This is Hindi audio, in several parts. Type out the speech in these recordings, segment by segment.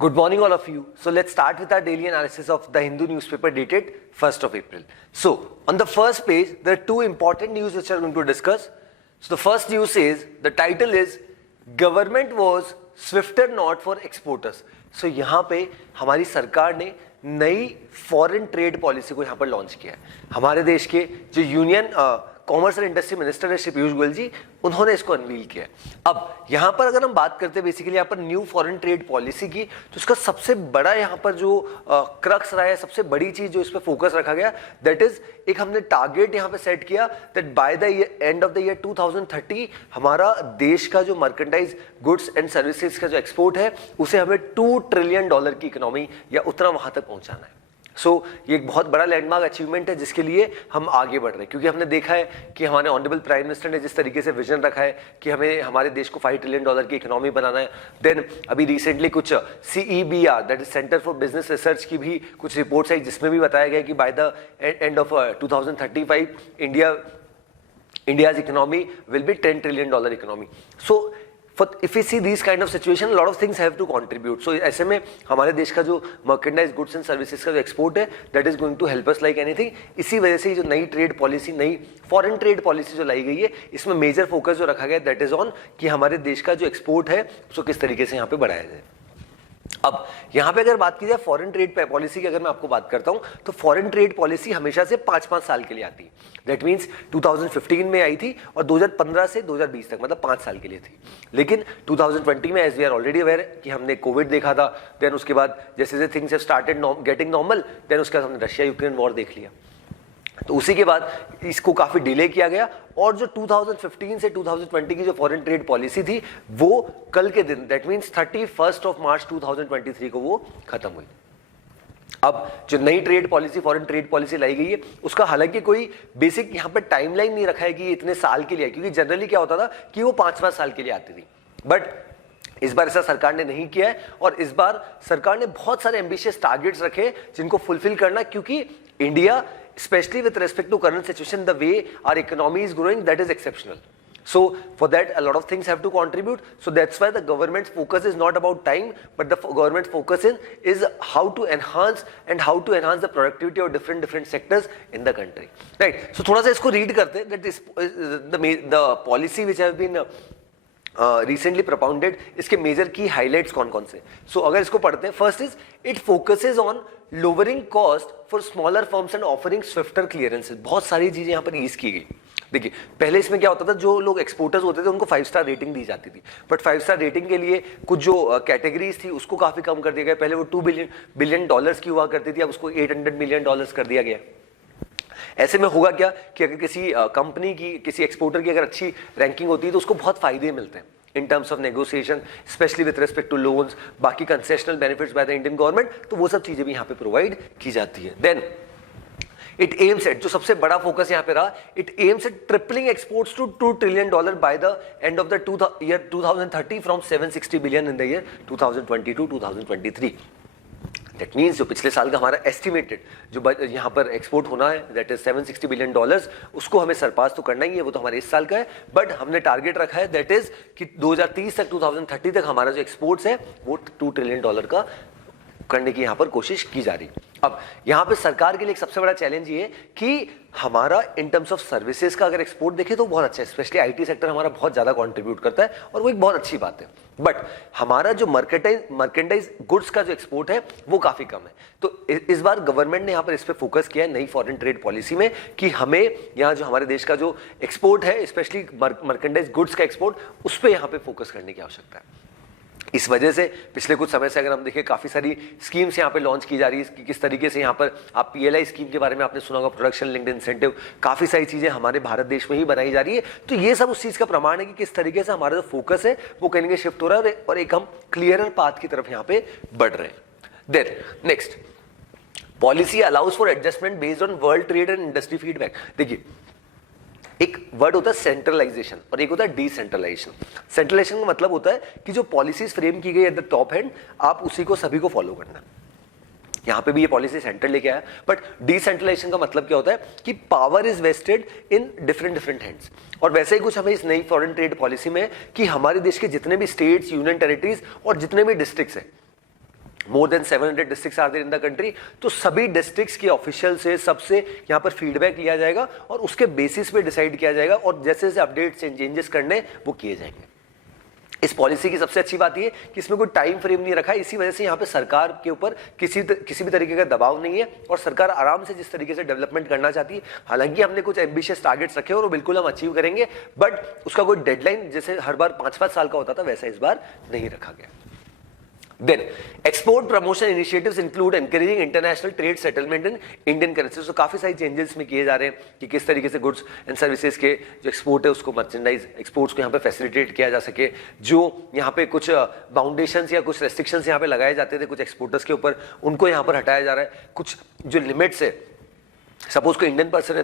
Good morning, all of you. So let's start with our daily analysis of the Hindu newspaper dated 1st of April. So on the first page, there are two important news which I'm going to discuss. So the first news says, the title is Government was swifter not for exporters. So यहाँ पे हमारी सरकार ने नई फॉरेन ट्रेड पॉलिसी को यहाँ पर लॉन्च किया है. हमारे देश के जो union commerce and industry minister है श्री पीयूष गोयल जी, उन्होंने इसको अनवील किया है. अब यहाँ पर अगर हम बात करते हैं बेसिकली यहाँ पर न्यू फॉरेन ट्रेड पॉलिसी की, तो उसका सबसे बड़ा यहाँ पर जो क्रक्स रहा है, सबसे बड़ी चीज जो इस पर फोकस रखा गया, दैट इज एक हमने टारगेट यहाँ पे सेट किया that bye the end of the year 2030 हमारा देश का जो मर्केंटाइज गुड्स एंड सर्विसेज का जो एक्सपोर्ट है उसे हमें $2 ट्रिलियन की इकोनॉमी या उतना वहां तक पहुंचाना है. सो ये एक बहुत बड़ा लैंडमार्क अचीवमेंट है जिसके लिए हम आगे बढ़ रहे हैं, क्योंकि हमने देखा है कि हमारे ऑनरेबल प्राइम मिनिस्टर ने जिस तरीके से विजन रखा है कि हमें हमारे देश को $5 ट्रिलियन की इकोनॉमी बनाना है. देन अभी रिसेंटली कुछ CEBR that is centre for business research की भी कुछ रिपोर्ट्स आई जिसमें भी बताया गया कि bye the end of 2035 India's economy will be $10 trillion economy. So if we see these kind of situation, a lot of things have to contribute. So ऐसे में हमारे देश का जो merchandise goods and services का जो export है, that is going to help us like anything. इसी वजह से जो नई ट्रेड पॉलिसी, नई फॉरेन ट्रेड पॉलिसी जो लाई गई है, इसमें मेजर फोकस जो रखा गया दैट इज ऑन कि हमारे देश का जो एक्सपोर्ट है उसको किस तरीके से यहाँ पे बढ़ाया जाए. अब यहाँ पे अगर बात की जाए फॉरेन ट्रेड पॉलिसी की, अगर मैं आपको बात करता हूँ तो फॉरेन ट्रेड पॉलिसी हमेशा से 5-5 साल के लिए आती है. दैट मीन्स 2015 में आई थी और 2015 से 2020 तक मतलब 5 साल के लिए थी. लेकिन 2020 में as we are already aware कि हमने कोविड देखा था, देन उसके बाद जैसे जैसे things have started getting normal, then उसके बाद हमने रशिया यूक्रेन वॉर देख लिया. तो उसी के बाद इसको काफी डिले किया गया और जो 2015 से 2020 की जो फॉरेन ट्रेड पॉलिसी थी वो कल के दिन दैट मींस 31 ऑफ मार्च 2023 को वो खत्म हुई. अब जो नई trade policy, foreign trade policy लाई गई है, उसका हालांकि कोई बेसिक यहाँ पे टाइमलाइन नहीं रखा है कि इतने साल के लिए, क्योंकि जनरली क्या होता था कि वो 5-5 साल के लिए आती थी. बट इस बार ऐसा सरकार ने नहीं किया है और इस बार सरकार ने बहुत सारे एम्बिशियस टारगेट्स रखे जिनको फुलफिल करना, क्योंकि India especially with respect to current situation, the way our economy is growing, that is exceptional. So for that a lot of things have to contribute. So that's why the government's focus is not about time, but the government's focus is how to enhance the productivity of different sectors in the country, right? So थोड़ा सा इसको read करते हैं that this the policy which have been recently propounded, इसके मेजर की हाईलाइट्स कौन कौन से. सो अगर इसको पढ़ते हैं, first is it focuses on lowering cost for smaller firms and offering swifter clearances. बहुत सारी चीजें यहाँ पर ईज की गई. देखिए पहले इसमें क्या होता था, जो लोग एक्सपोर्टर्स होते थे उनको 5 स्टार रेटिंग दी जाती थी, बट 5 स्टार रेटिंग के लिए कुछ जो कैटेगरीज थी उसको काफी कम कर दिया गया. पहले वो $2 बिलियन की हुआ करती थी, अब उसको $800 मिलियन कर दिया गया. ऐसे में होगा क्या कि अगर किसी कंपनी की, किसी एक्सपोर्टर की अगर अच्छी रैंकिंग होती है तो उसको बहुत फायदे मिलते हैं in terms of negotiation, especially with respect to loans, बाकी concessional benefits by the Indian government, तो वो सब चीजें भी यहाँ पे प्रोवाइड की जाती है. देन इट एम्स एट, जो सबसे बड़ा फोकस यहाँ पे रहा, it aims at tripling exports to $2 trillion by the end of the year 2030 from $760 billion in the year 2022-2023. That means जो पिछले साल का हमारा एस्टिमेटेड जो यहाँ पर एक्सपोर्ट होना है दैट इज $760 बिलियन, उसको हमें सरपास तो करना ही है, वो तो हमारे इस साल का है. बट हमने टारगेट रखा है दैट इज कि 2030 तक 2030 तक हमारा जो एक्सपोर्ट्स है वो $2 ट्रिलियन का करने की यहाँ पर कोशिश की जा रही. अब यहाँ पे सरकार के लिए एक सबसे बड़ा चैलेंज ये है कि हमारा इन टर्म्स ऑफ सर्विसेज का अगर एक्सपोर्ट देखें तो बहुत अच्छा है, स्पेशली IT सेक्टर हमारा बहुत ज्यादा कंट्रीब्यूट करता है और वो एक बहुत अच्छी बात है. बट हमारा जो मर्केंटाइज गुड्स का जो एक्सपोर्ट है वो काफी कम है. तो इस बार गवर्नमेंट ने यहाँ पर इस पर फोकस किया है नई फॉरेन ट्रेड पॉलिसी में कि हमें यहाँ जो हमारे देश का जो एक्सपोर्ट है, स्पेशली मर्केंटाइज गुड्स का एक्सपोर्ट, उस पर यहाँ पे फोकस करने की आवश्यकता है. इस वजह से पिछले कुछ समय से अगर हम देखें काफी सारी स्कीम्स यहाँ पे लॉन्च की जा रही है कि किस तरीके से यहाँ पर आप PLI स्कीम के बारे में आपने सुना होगा, प्रोडक्शन लिंक्ड इंसेंटिव, काफी सारी चीजें हमारे भारत देश में ही बनाई जा रही है. तो ये सब उस चीज का प्रमाण है कि किस तरीके से हमारा जो फोकस है वो कहीं शिफ्ट हो रहा है और एक हम क्लियरर पाथ की तरफ यहाँ पे बढ़ रहे हैं. Then next, policy allows for adjustment based on world trade and industry feedback. देखिए एक वर्ड होता है सेंट्रलाइजेशन और एक होता है डिसेंट्रलाइजेशन. सेंट्रलाइजेशन का मतलब होता है कि जो पॉलिसीज फ्रेम की गई एट द टॉप हैंड, आप उसी को सभी को फॉलो करना. यहाँ पे भी ये पॉलिसी सेंटर लेके आया. बट डिसेंट्रलाइजेशन का मतलब क्या होता है कि power is vested in different hands. और वैसे ही कुछ हमें इस नई फॉरेन ट्रेड पॉलिसी में कि हमारे देश के जितने भी स्टेट्स, यूनियन टेरिटरीज और जितने भी डिस्ट्रिक्ट्स हैं more than 700 districts are there in the country. तो सभी डिस्ट्रिक्ट्स के ऑफिशियल से सबसे यहाँ पर फीडबैक लिया जाएगा और उसके बेसिस पे डिसाइड किया जाएगा और जैसे जैसे अपडेट्स एंड चेंजेस करने वो किए जाएंगे। इस पॉलिसी की सबसे अच्छी बात ये कि इसमें कोई टाइम फ्रेम नहीं रखा है, इसी वजह से यहाँ पे सरकार के ऊपर किसी भी तरीके का दबाव नहीं है और सरकार आराम से जिस तरीके से डेवलपमेंट करना चाहती है, हालांकि हमने कुछ एम्बिशियस टारगेट्स रखे और वो बिल्कुल हम अचीव करेंगे, बट उसका कोई डेडलाइन जैसे हर बार 5-5 साल का होता था वैसा इस बार नहीं रखा गया। Then, export promotion initiatives include encouraging international trade settlement in Indian currency. So काफी सारी चेंजेस में किए जा रहे हैं कि किस तरीके से गुड्स एंड सर्विसेज के जो एक्सपोर्ट है उसको मर्चेंडाइज एक्सपोर्ट्स को यहाँ पे फैसिलिटेट किया जा सके। जो यहाँ पे कुछ बाउंडेशंस या कुछ रेस्ट्रिक्शंस यहाँ पे लगाए जाते थे कुछ एक्सपोर्टर्स के ऊपर, उनको यहाँ पर हटाया जा रहा है। कुछ जो लिमिट्स है, सपोज कोई इंडियन पर्सन है,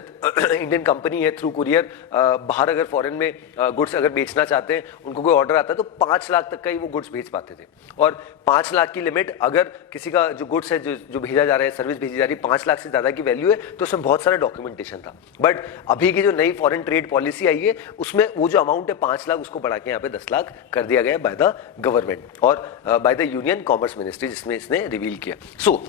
इंडियन कंपनी है, थ्रू कुरियर बाहर अगर फॉरेन में गुड्स अगर बेचना चाहते हैं, उनको कोई ऑर्डर आता है तो 5 लाख तक का ही वो गुड्स भेज पाते थे। और 5 लाख की लिमिट, अगर किसी का जो गुड्स है जो भेजा जा रहा है, सर्विस भेजी जा रही है, 5 लाख से ज़्यादा की वैल्यू है, तो उसमें बहुत सारा डॉक्यूमेंटेशन था। बट अभी की जो नई फॉरेन ट्रेड पॉलिसी आई है उसमें वो जो अमाउंट है 5 लाख उसको बढ़ा के यहाँ पे 10 लाख कर दिया गया बाय द गवर्नमेंट और by the union commerce ministry, जिसमें इसने रिवील किया। सो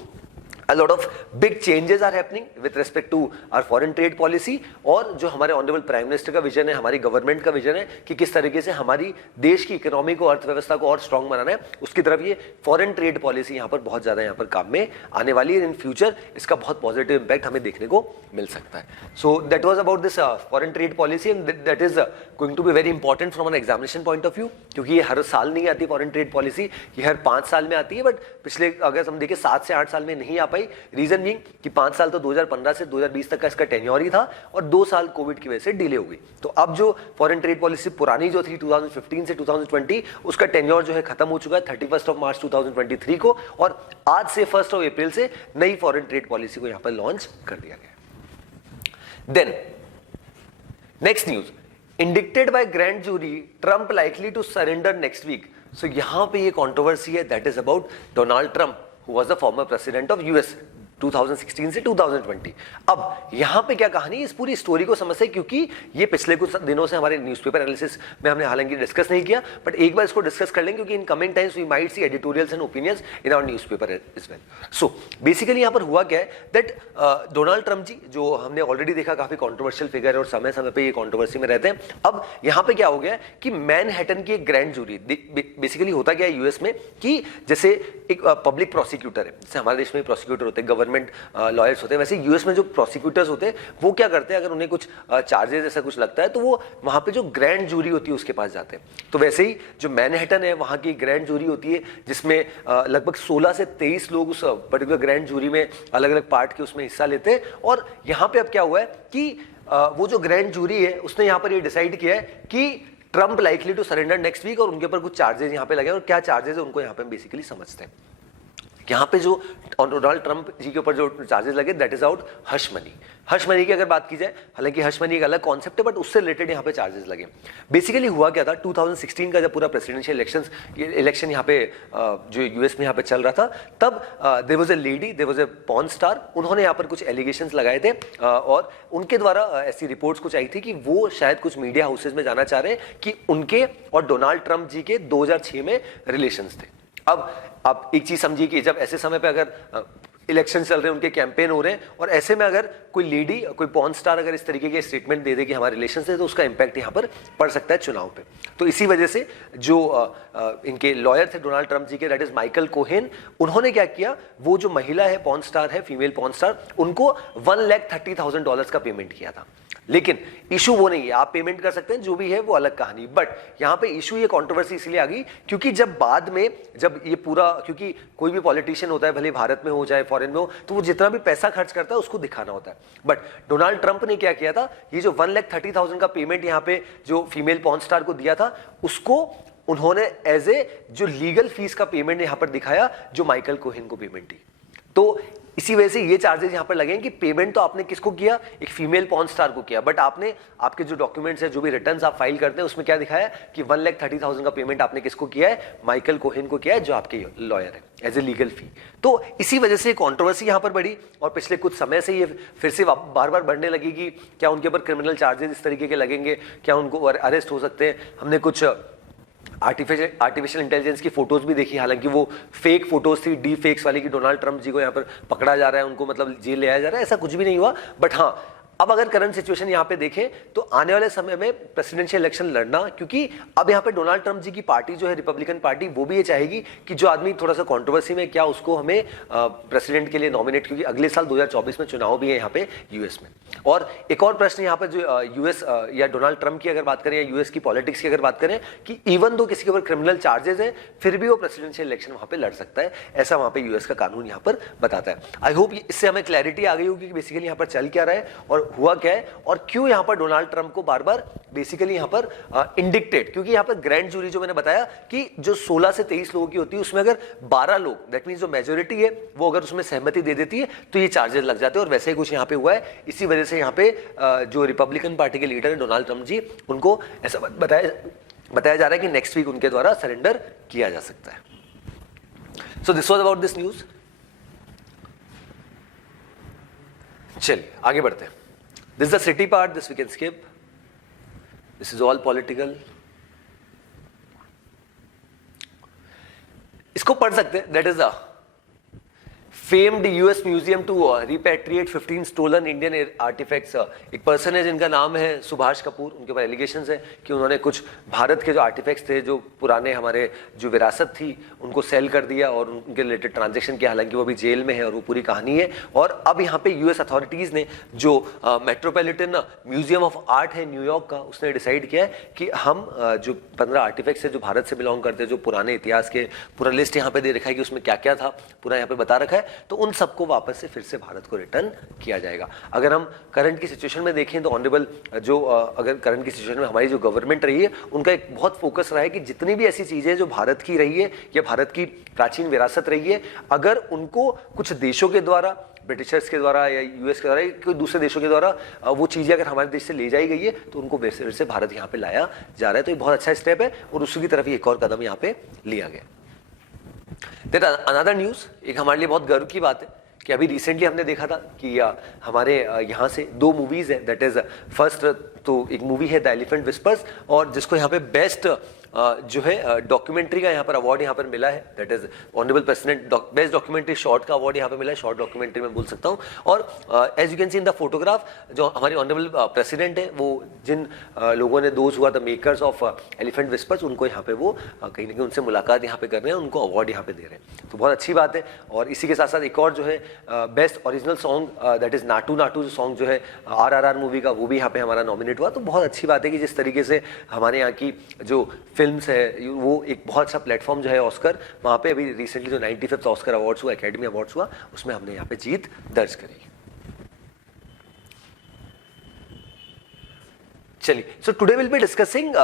A lot of big changes are happening with respect to our foreign trade policy और जो हमारे ऑनरेबल प्राइम मिनिस्टर का विजन है, हमारी गवर्नमेंट का विजन है कि किस तरीके से हमारी देश की इकोनॉमी को, अर्थव्यवस्था को और स्ट्रांग बनाना है, उसकी तरफ ये फॉरेन ट्रेड पॉलिसी यहाँ पर बहुत ज़्यादा यहाँ पर काम में आने वाली है। इन फ्यूचर इसका बहुत पॉजिटिव इंपैक्ट हमें देखने को मिल सकता है। So that was about this foreign trade policy and that is going to be very important from an examination point of view, क्योंकि ये हर साल नहीं आती फॉरेन ट्रेड पॉलिसी, ये हर 5 साल में आती है। बट पिछले अगर हम देखें 7 से 8 साल में नहीं आ पाई। रीजन भी कि 5 साल तो 2015 से 2020 तक का इसका टेन्योर ही था और 2 साल कोविड की वजह से डिले हो गई। तो अब जो फॉरेन ट्रेड पॉलिसी पुरानी जो थी 2015 से 2020, उसका टेन्योर जो है खत्म हो चुका है 31 मार्च 2023 को, और आज से 1 अप्रैल से नई फॉरेन ट्रेड पॉलिसी को यहां पर लॉन्च कर दिया गया। Then next news, indicted by grand jury, Trump likely to surrender next week. So यहां पे ये कंट्रोवर्सी है, that is about Donald Trump who was the former president of US 2016 से 2020। अब यहां पे क्या कहानी, इस पूरी स्टोरी को समझते हैं, क्योंकि ये पिछले कुछ दिनों से हमारे न्यूज़पेपर एनालिसिस में हमने हालांकि डिस्कस नहीं किया, बट एक बार इसको डिस्कस कर लेंगे, क्योंकि in coming times we might see editorials and opinions in our newspaper as well. So basically यहां पर हुआ क्या है, दैट डोनाल्ड ट्रंप जी, जो हमने ऑलरेडी देखा काफी कॉन्ट्रोवर्शियल फिगर है और समय समय पर ये कॉन्ट्रोवर्सी में रहते हैं। अब यहां पर क्या हो गया कि मैनहट्टन की एक ग्रैंड जूरी, बेसिकली होता क्या है यूएस में कि जैसे एक पब्लिक प्रोसिक्यूटर है, जैसे हमारे देश में प्रोसिक्यूटर होते हैं, गवर्नमेंट लॉयर्स होते हैं, वैसे यूएस में जो प्रोसिक्यूटर्स होते हैं वो क्या करते हैं, अगर उन्हें कुछ चार्जेस ऐसा कुछ लगता है तो वो वहां पे जो ग्रैंड जूरी होती है उसके पास जाते हैं। तो वैसे ही जो मैनहट्टन है वहां की ग्रैंड जूरी होती है, जिसमें लगभग 16 से 23 लोग उस पर्टिकुलर ग्रैंड जूरी में अलग अलग पार्ट के उसमें हिस्सा लेते हैं। और यहाँ पे अब क्या हुआ है कि वो जो ग्रैंड जूरी है उसने यहाँ पर ये डिसाइड किया है कि Trump likely to surrender next week, और उनके ऊपर कुछ चार्जेस यहाँ पे लगे, और क्या चार्जेस है उनको यहाँ पे बेसिकली समझते हैं। यहाँ पे जो डोनाल्ड ट्रंप जी के ऊपर जो चार्जेस लगे, that is out hush money. Hush money की अगर बात की जाए, हालांकि हश मनी एक अलग कॉन्सेप्ट है, बट उससे रिलेटेड यहाँ पे चार्जेस लगे। बेसिकली हुआ क्या था, 2016 का जब पूरा प्रेसिडेंशियल इलेक्शन यहाँ पे जो यूएस में यहाँ पे चल रहा था, तब there was a lady, there was a porn star, उन्होंने यहाँ पर कुछ एलिगेशंस लगाए थे और उनके द्वारा ऐसी रिपोर्ट्स कुछ आई थी कि वो शायद कुछ मीडिया हाउसेज में जाना चाह रहे हैं कि उनके और डोनाल्ड ट्रंप जी के 2006 में रिलेशंस थे। अब आप एक चीज समझिए कि जब ऐसे समय पे अगर इलेक्शन चल रहे हैं, उनके कैंपेन हो रहे हैं, और ऐसे में अगर कोई लेडी, कोई पॉर्न स्टार अगर इस तरीके के स्टेटमेंट दे दे कि हमारे रिलेशन है, तो उसका इंपैक्ट यहाँ पर पड़ सकता है चुनाव पे। तो इसी वजह से जो इनके लॉयर थे डोनाल्ड ट्रंप जी के, दैट इज माइकल कोहेन, उन्होंने क्या किया, वो जो महिला है पॉर्न स्टार है, फीमेल पॉर्न स्टार, उनको $1,30,000 का पेमेंट किया था। लेकिन इशू वो नहीं है, आप पेमेंट कर सकते हैं, जो भी है वो अलग कहानी। बट यहाँ पे इशू, ये कंट्रोवर्सी इसलिए आ गई क्योंकि जब बाद में जब ये पूरा, क्योंकि कोई भी पॉलिटिशियन होता है, भले भारत में हो चाहे फॉरेन में हो, तो वो जितना भी पैसा खर्च करता है उसको दिखाना होता है। बट डोनाल्ड ट्रंप ने क्या किया था, ये जो 1,30,000 का पेमेंट यहाँ पे जो फीमेल पॉर्न स्टार को दिया था, उसको उन्होंने एज ए जो लीगल फीस का पेमेंट यहाँ पर दिखाया, जो माइकल कोहेन को पेमेंट दी। तो इसी वजह से ये चार्जेस यहां पर लगेंगे कि पेमेंट तो आपने किसको किया, एक फीमेल पॉर्न स्टार को किया, बट आपने आपके जो डॉक्यूमेंट्स है, जो भी रिटर्न्स आप फाइल करते हैं, उसमें क्या दिखाया कि 1,30,000 का पेमेंट आपने किसको किया है, माइकल कोहेन को किया है, जो आपके लॉयर है, एज ए लीगल फी। तो इसी वजह से कंट्रोवर्सी यहां पर बढ़ी, और पिछले कुछ समय से ये फिर से बार बार बढ़ने लगी कि क्या उनके ऊपर क्रिमिनल चार्जेस इस तरीके के लगेंगे, क्या उनको अरेस्ट हो सकते हैं। हमने कुछ आर्टिफिशियल इंटेलिजेंस की फोटोज भी देखी, हालांकि वो फेक फोटोज थी, डी फेक्स वाली, कि डोनाल्ड ट्रंप जी को यहाँ पर पकड़ा जा रहा है, उनको मतलब जेल ले आया जा रहा है, ऐसा कुछ भी नहीं हुआ। बट हाँ, अब अगर करंट सिचुएशन यहाँ पे देखें तो आने वाले समय में प्रेसिडेंशियल इलेक्शन लड़ना, क्योंकि अब यहाँ पे डोनाल्ड ट्रंप जी की पार्टी जो है रिपब्लिकन पार्टी, वो भी ये चाहेगी कि जो आदमी थोड़ा सा कंट्रोवर्सी में, क्या उसको हमें प्रेसिडेंट के लिए नॉमिनेट, क्योंकि अगले साल 2024 में चुनाव भी है यहाँ पे यूएस में। और एक और प्रश्न यहाँ पर जो यूएस या डोनाल्ड ट्रंप की अगर बात करें, या यूएस की पॉलिटिक्स की अगर बात करें, कि इवन दो किसी के ऊपर क्रिमिनल चार्जेस है फिर भी वो प्रेसिडेंशियल इलेक्शन वहां पे लड़ सकता है, ऐसा वहां पे यूएस का कानून यहाँ पर बताता है। आई होप इससे हमें क्लैरिटी आ गई होगी कि बेसिकली यहाँ पर चल क्या रहा है और हुआ क्या है, और क्यों यहां पर डोनाल्ड ट्रंप को बार बार बेसिकली यहां पर इंडिक्टेड, क्योंकि यहां पर ग्रैंड जूरी जो मैंने बताया कि जो 16 से 23 लोगों की होती है, उसमें अगर 12 लोग, दैट मींस जो मेजोरिटी है वो अगर उसमें सहमति दे देती है तो ये चार्जेस लग जाते हैं, और वैसे ही कुछ यहां पे हुआ है। इसी वजह से यहां पे जो रिपब्लिकन पार्टी के लीडर है डोनाल्ड ट्रंप जी, उनको ऐसा बताया जा रहा है कि नेक्स्ट वीक उनके द्वारा सरेंडर किया जा सकता है। So this was about this news. चलिए आगे बढ़ते हैं। This is the city part, this we can skip. This is all political. इसको पढ़ सकते हैं, that is the famed US Museum to repatriate 15 stolen Indian artifacts। एक पर्सन है जिनका नाम है सुभाष कपूर, उनके ऊपर एलिगेशंस है कि उन्होंने कुछ भारत के जो आर्टिफैक्ट्स थे, जो पुराने हमारे जो विरासत थी, उनको सेल कर दिया और उनके रिलेटेड ट्रांजैक्शन किया, हालांकि वो भी जेल में है और वो पूरी कहानी है। और अब यहाँ पे यूएस अथॉरिटीज ने जो मेट्रोपॉलिटन म्यूजियम ऑफ आर्ट है न्यूयॉर्क का, उसने डिसाइड किया है कि हम जो 15 आर्टिफैक्ट्स है जो भारत से बिलोंग करते हैं, जो पुराने इतिहास के, पूरा लिस्ट यहाँ पे दे रखा है कि उसमें क्या क्या था, पूरा यहाँ पे बता रखा है, तो उन सबको वापस से फिर से भारत को रिटर्न किया जाएगा। अगर हम करंट की सिचुएशन में देखें तो ऑनरेबल जो अगर करंट की सिचुएशन में हमारी जो गवर्नमेंट रही है, उनका एक बहुत फोकस रहा है कि जितनी भी ऐसी चीजें जो भारत की रही है या भारत की प्राचीन विरासत रही है, अगर उनको कुछ देशों के द्वारा, ब्रिटिशर्स के द्वारा या यूएस के द्वारा या कोई दूसरे देशों के द्वारा वो चीजें अगर हमारे देश से ले जाई गई है, तो उनको वैसे से भारत यहाँ पे लाया जा रहा है। तो ये बहुत अच्छा स्टेप है और उसी की तरफ एक और कदम यहाँ पे लिया गया। अनदर न्यूज, एक हमारे लिए बहुत गर्व की बात है कि अभी रिसेंटली हमने देखा था कि हमारे यहाँ से 2 मूवीज है, दैट इज फर्स्ट तो एक मूवी है द एलिफेंट विस्पर्स, और जिसको यहाँ पे बेस्ट जो है डॉक्यूमेंट्री का यहाँ पर अवार्ड यहाँ पर मिला है, that is honourable president best documentary short का अवार्ड यहाँ पे मिला है, शॉर्ट डॉक्यूमेंट्री में बोल सकता हूँ। और as you can see in the photograph, जो हमारे ऑनरेबल प्रेसिडेंट है, वो जिन लोगों ने, दोज हुआ the makers of elephant whispers, उनको यहाँ पे वो कहीं ना कहीं उनसे मुलाकात यहाँ पे कर रहे हैं, उनको अवार्ड यहाँ पे दे रहे हैं, तो बहुत अच्छी बात है। और इसी के साथ साथ एक और जो है best original song, that is Naatu Naatu जो सॉन्ग जो है RRR मूवी का, वो भी यहाँ पे हमारा नॉमिनेट हुआ। तो बहुत अच्छी बात है कि जिस तरीके से हमारे यहाँ की जो फिल्म्स है, वो एक बहुत अच्छा प्लेटफॉर्म जो है ऑस्कर, वहाँ पे अभी रिसेंटली जो 95th ऑस्कर अवार्ड्स हुआ, एकेडमी अवार्ड्स हुआ, उसमें हमने यहाँ पे जीत दर्ज करी। चलिए, so today will be discussing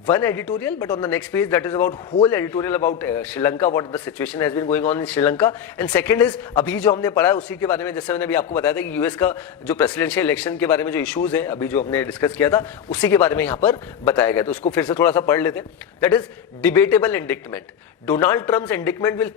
one editorial, but on the next page that is about whole editorial about Sri Lanka, what the situation has been going on in Sri Lanka, and second is अभी जो हमने पढ़ा है उसी के बारे में, जैसे मैंने अभी आपको बताया था कि यूएस का जो प्रेसिडेंशियल इलेक्शन के बारे में जो इश्यूज है, अभी जो हमने डिस्कस किया था उसी के बारे में यहाँ पर बताया गया, तो उसको फिर से थोड़ा सा पढ़ लेते हैं। That is debatable indictment, Donald Trump's indictment will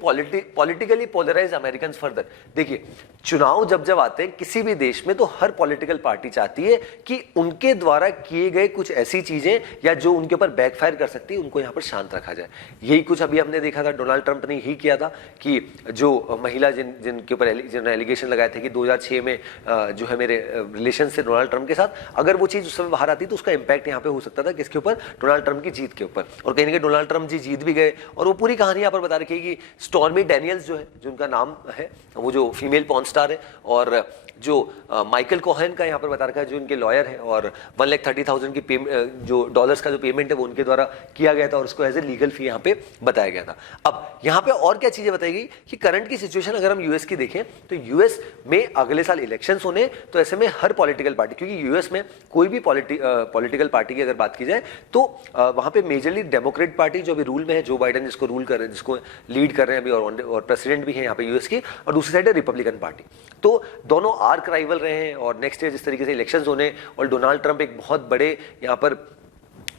politically polarise American further. देखिए, चुनाव जब जब आते हैं किसी भी देश में, तो हर पॉलिटिकल पार्टी चाहती है कि उनके द्वारा किए गए कुछ ऐसी चीजें या जो उनके ऊपर बैकफायर कर सकती है, उनको यहाँ पर शांत रखा जाए। यही कुछ अभी हमने देखा था, डोनाल्ड ट्रंप ने ही किया था कि जो महिला जिनके ऊपर जिन्होंने एलिगेशन लगाए थे कि 2006 में जो है मेरे रिलेशन से डोनाल्ड ट्रंप के साथ, अगर वो चीज उस समय बाहर आती तो उसका इंपैक्ट यहाँ पे हो सकता था किसके ऊपर, डोनाल्ड ट्रंप की जीत के ऊपर। और कहीं ना कहीं डोनाल्ड ट्रंप जी जीत भी गए, और वो पूरी कहानी यहाँ पर बता रखी है कि स्टॉर्मी डैनियल्स जो है, जिनका नाम है, वो जो फीमेल पॉर्न स्टार है, और जो माइकल कोहेन का यहाँ पर बता रखा है जो इनके लॉयर है, और 1,30,000 की जो डॉलर्स का जो पेमेंट है वो उनके द्वारा किया गया था, और उसको एज ए लीगल फी यहाँ पे बताया गया था। अब यहाँ पे और क्या चीजें बताई गई कि करंट की सिचुएशन अगर हम यूएस की देखें तो यूएस में अगले साल इलेक्शंस होने, तो ऐसे में हर पॉलिटिकल पार्टी, क्योंकि यूएस में कोई भी पॉलिटिकल पार्टी की अगर बात की जाए तो वहां पे मेजरली डेमोक्रेट पार्टी जो अभी रूल में है, जो बाइडेन जिसको रूल कर रहे हैं, जिसको लीड कर रहे हैं अभी, और प्रेसिडेंट भी है यहाँ पे यूएस की, और दूसरी साइड है रिपब्लिकन पार्टी। तो दोनों आर्क राइवल रहे हैं, और नेक्स्ट ईयर जिस तरीके से इलेक्शंस होने, और डोनाल्ड ट्रंप एक बहुत बड़े यहाँ पर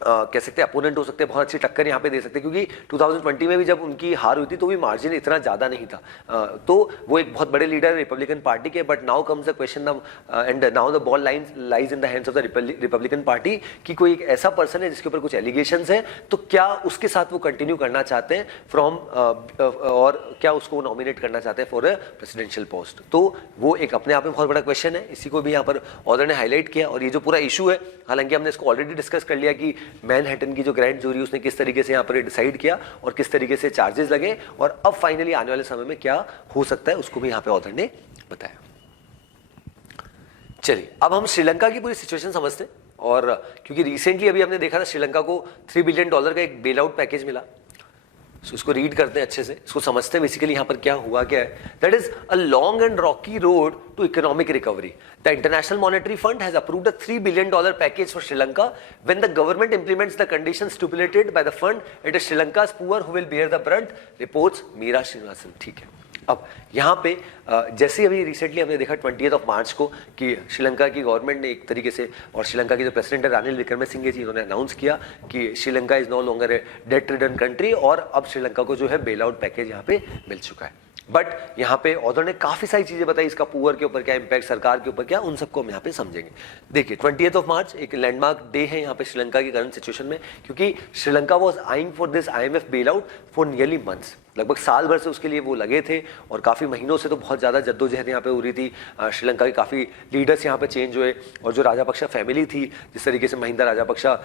कह सकते हैं अपोनेंट हो सकते हैं, बहुत अच्छी टक्कर यहाँ पे दे सकते हैं, क्योंकि 2020 में भी जब उनकी हार हुई थी तो भी मार्जिन इतना ज़्यादा नहीं था। तो वो एक बहुत बड़े लीडर रिपब्लिकन पार्टी के, but now comes the question and now the ball lies in the hands of the Republican party कि कोई एक ऐसा पर्सन है जिसके ऊपर कुछ एलिगेशंस है, तो क्या उसके साथ वो कंटिन्यू करना चाहते हैं फ्रॉम और क्या उसको नॉमिनेट करना चाहते हैं फॉर अ प्रेसिडेंशियल पोस्ट। तो वो एक अपने आप में बहुत बड़ा क्वेश्चन है, इसी को भी यहाँ पर ऑथर ने हाईलाइट किया। और ये जो पूरा इशू है, हालांकि हमने इसको ऑलरेडी डिस्कस कर लिया कि मैनहट्टन की जो ग्रैंड जूरी उसने किस तरीके से यहाँ पर डिसाइड किया और किस तरीके से चार्जेस लगे, और अब फाइनली आने वाले समय में क्या हो सकता है उसको भी यहाँ पे ऑथर ने बताया। चलिए अब हम श्रीलंका की पूरी सिचुएशन समझते हैं, और क्योंकि रिसेंटली अभी हमने देखा था श्रीलंका को $3 बिलियन का एक बेल आउट पैकेज मिला, so, इसको रीड करते हैं अच्छे से, इसको समझते हैं बेसिकली यहाँ पर क्या हुआ क्या है। That is a long and rocky road to economic recovery. The International Monetary Fund has approved a $3 billion package for Sri Lanka when the government implements the conditions stipulated by the fund, it is श्रीलंका's poor who will bear the brunt, reports Meera Srinivasan. ठीक है, अब यहाँ पे जैसे अभी रिसेंटली हमने देखा 20 मार्च को कि श्रीलंका की गवर्नमेंट ने एक तरीके से, और श्रीलंका के जो प्रेसिडेंट है रानिल विक्रमसिंघे जी, इन्होंने अनाउंस किया कि Sri Lanka is no longer a debt ridden country, और अब श्रीलंका को जो है बेल आउट पैकेज यहाँ पे मिल चुका है। बट यहाँ पे ऑथर ने काफी सारी चीजें बताई, इसका पुअर के ऊपर क्या इम्पैक्ट, सरकार के ऊपर क्या, उन सबको हम यहाँ पे समझेंगे। देखिए 20 मार्च एक लैंडमार्क डे है यहाँ पे श्रीलंका की करंट सिचुएशन में, क्योंकि Sri Lanka was eyeing for this IMF bail out for nearly months, लगभग साल भर से उसके लिए वो लगे थे, और काफी महीनों से तो बहुत ज्यादा जद्दोजहद यहाँ पे हो रही थी। श्रीलंका के काफी लीडर्स यहाँ पे चेंज हुए, और जो राजापक्षा फैमिली थी, जिस तरीके से महिंदा राजापक्षा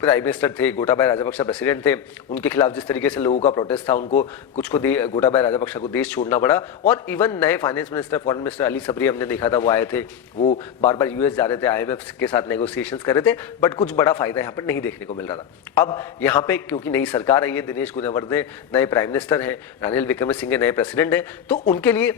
प्राइम मिनिस्टर थे, गोटाबाया राजापक्षा प्रेसिडेंट थे, उनके खिलाफ जिस तरीके से लोगों का प्रोटेस्ट था, उनको कुछ को गोटाबाया राजापक्षा को देश छोड़ना पड़ा। और इवन नए finance minister, foreign minister Ali Sabry हमने देखा था, वो आए थे, वो बार बार US जा रहे थे, IMF के साथ नेगोशिएशंस कर रहे थे, बट कुछ बड़ा फायदा यहाँ पर नहीं देखने को मिल रहा था। अब यहाँ पे क्योंकि नई सरकार आई है, दिनेश गुणवर्धने नए प्राइम मिनिस्टर हैं, रानिल विक्रमसिंघे नए प्रेसिडेंट हैं, तो उनके लिए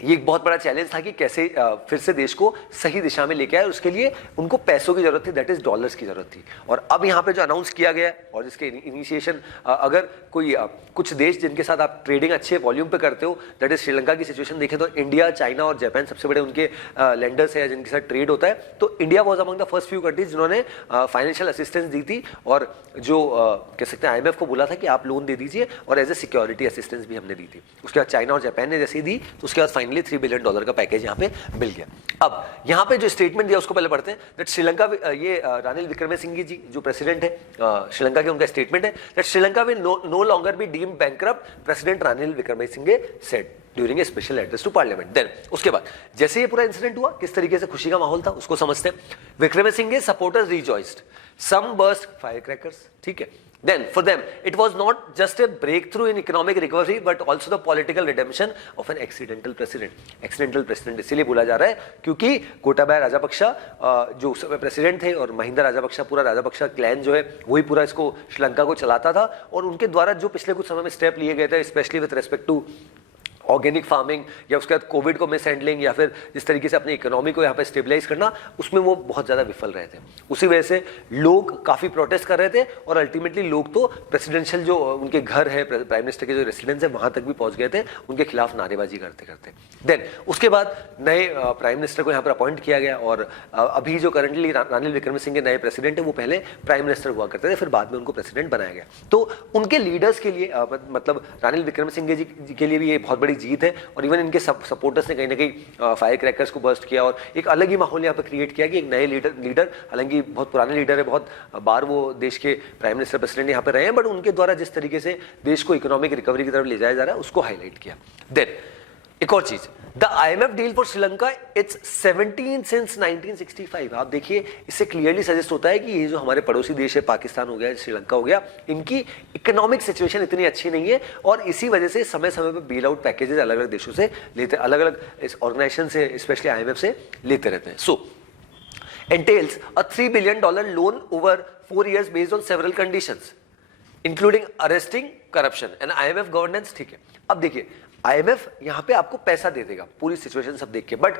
ये एक बहुत बड़ा चैलेंज था कि कैसे फिर से देश को सही दिशा में लेके आए। उसके लिए उनको पैसों की जरूरत थी, दैट इज डॉलर्स की जरूरत थी। और अब यहाँ पे जो अनाउंस किया गया और जिसके इनिशिएशन, अगर कोई कुछ देश जिनके साथ आप ट्रेडिंग अच्छे वॉल्यूम पे करते हो, दैट इज श्रीलंका की सिचुएशन देखें तो इंडिया, चाइना और जापान सबसे बड़े उनके लेंडर्स है जिनके साथ ट्रेड होता है। तो India was among the first few countries जिन्होंने फाइनेंशियल असिस्टेंस दी थी, और जो कह सकते हैं IMF को बोला था कि आप लोन दे दीजिए, और एज ए सिक्योरिटी असिस्टेंस भी हमने दी थी। उसके बाद चाइना और जापान ने जैसे दी, तो उसके बाद फाइनली $3 बिलियन का पैकेज यहाँ पे मिल गया। अब यहाँ पे जो स्टेटमेंट दिया उसको पहले पढ़ते हैं। दैट श्रीलंका, ये रानिल विक्रमसिंघे जी जो प्रेसिडेंट है श्रीलंका के, उनका स्टेटमेंट है that Sri Lanka will no longer be deemed bankrupt, president Ranil Wickremesinghe said during a special address to parliament. Then उसके बाद जैसे ये पूरा इंसिडेंट हुआ, किस तरीके से खुशी का माहौल था उसको समझते हैं। विक्रमसिंघे सपोर्टर्स रिजॉइस्ड, सम बर्स्ट फायरक्रैकर्स। ठीक है, then for them it was not just a breakthrough in economic recovery but also the political redemption of an accidental president इसलिए बोला जा रहा है क्योंकि गोटाबाया राजापक्षा जो उस समय प्रेसिडेंट थे, और महिंदा राजापक्षा, पूरा राजापक्षा क्लैन जो है वही पूरा इसको श्रीलंका को चलाता था, और उनके द्वारा जो पिछले कुछ समय में स्टेप लिए गए थे, specially with respect to organic farming, या उसके बाद कोविड को मिस हैंडलिंग, या फिर जिस तरीके से अपनी इकोनॉमी को यहाँ पे स्टेबलाइज करना, उसमें वो बहुत ज़्यादा विफल रहे थे। उसी वजह से लोग काफ़ी प्रोटेस्ट कर रहे थे, और अल्टीमेटली लोग तो प्रेसिडेंशियल जो उनके घर है, प्राइम मिनिस्टर के जो रेसिडेंस है, वहाँ तक भी पहुँच गए थे उनके खिलाफ नारेबाजी करते करते। देन उसके बाद नए प्राइम मिनिस्टर को यहाँ पर अपॉइंट किया गया, और अभी जो करंटली रानिल विक्रमसिंघे नए प्रेसिडेंट है, वो पहले प्राइम मिनिस्टर हुआ करते थे, फिर बाद में उनको प्रेसिडेंट बनाया गया। तो उनके लीडर्स के लिए मतलब रानिल विक्रमसिंघे जी के लिए भी ये बहुत बड़ी जीत है, और इवन इनके सपोर्टर्स ने कहीं ना कहीं फायर क्रैकर्स को बर्स्ट किया, और एक अलग ही माहौल यहाँ पर क्रिएट किया कि एक नए लीडर, हालांकि बहुत पुराने लीडर है, बहुत बार वो देश के प्राइम मिनिस्टर प्रेसिडेंट यहाँ पर रहे हैं, बट उनके द्वारा जिस तरीके से देश को इकोनॉमिक रिकवरी की तरफ ले जाया जा रहा है उसको हाईलाइट किया। देन एक और चीज, the IMF deal for Sri Lanka it's 17 since 1965। आप देखिए, इससे क्लियरली सजेस्ट होता है कि ये जो हमारे पड़ोसी देश है, पाकिस्तान हो गया, श्रीलंका हो गया, इनकी इकोनॉमिक सिचुएशन इतनी अच्छी नहीं है, और इसी वजह से समय समय पर बेल आउट पैकेजेस अलग अलग देशों से लेते, अलग अलग ऑर्गेनाइजेशन से, स्पेशली IMF से लेते रहते हैं। सो entails a $3 billion loan over 4 years based on several conditions including arresting corruption and IMF governance. ठीक है, अब देखिए IMF यहाँ पे आपको पैसा दे देगा पूरी सिचुएशन सब देख के, बट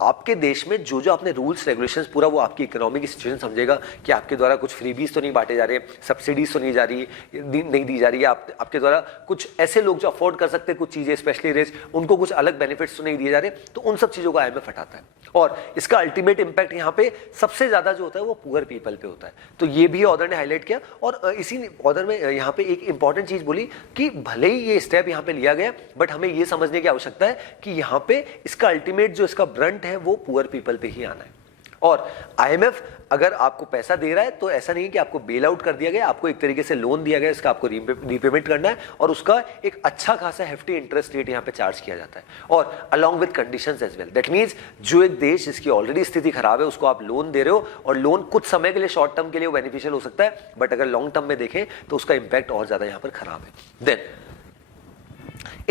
आपके देश में जो जो आपने रूल्स रेगुलेशंस पूरा वो आपकी इकोनॉमी की सिचुएशन समझेगा कि आपके द्वारा कुछ फ्रीबीज तो नहीं बांटे जा रहे, सब्सिडीज तो नहीं जा रही, नहीं दी जा रही है, आपके द्वारा कुछ ऐसे लोग जो अफोर्ड कर सकते हैं कुछ चीजें स्पेशली रिच, उनको कुछ अलग बेनिफिट्स तो नहीं दिए जा रहे, तो उन सब चीजों को IMF हटाता है। और इसका अल्टीमेट इंपैक्ट यहाँ पे सबसे ज्यादा जो होता है वो पुअर पीपल पे होता है। तो ये भी ऑर्डर ने हाईलाइट किया, और इसी ऑर्डर में यहाँ पे एक इंपॉर्टेंट चीज बोली कि भले ही ये स्टेप यहाँ पे लिया गया, बट हमें ये समझने की आवश्यकता है कि यहाँ पे इसका अल्टीमेट जो इसका ब्रंट है वो पुअर पीपल पे ही आना है। और IMF अगर आपको पैसा दे रहा है तो ऐसा नहीं कि आपको बेल आउट कर दिया गया, आपको एक तरीके से लोन दिया गया, इसका आपको रीपेमेंट करना है, और उसका एक अच्छा खासा हेफ्टी इंटरेस्ट रेट यहाँ पे चार्ज किया जाता है, और along with conditions as well. That means जो एक देश जिसकी ऑलरेडी स्थिति खराब है उसको आप लोन दे रहे हो, और लोन कुछ समय के लिए शॉर्ट टर्म के लिए बेनिफिशियल हो सकता है, बट अगर लॉन्ग टर्म में देखें तो उसका इंपैक्ट और ज्यादा यहाँ पर खराब है। Then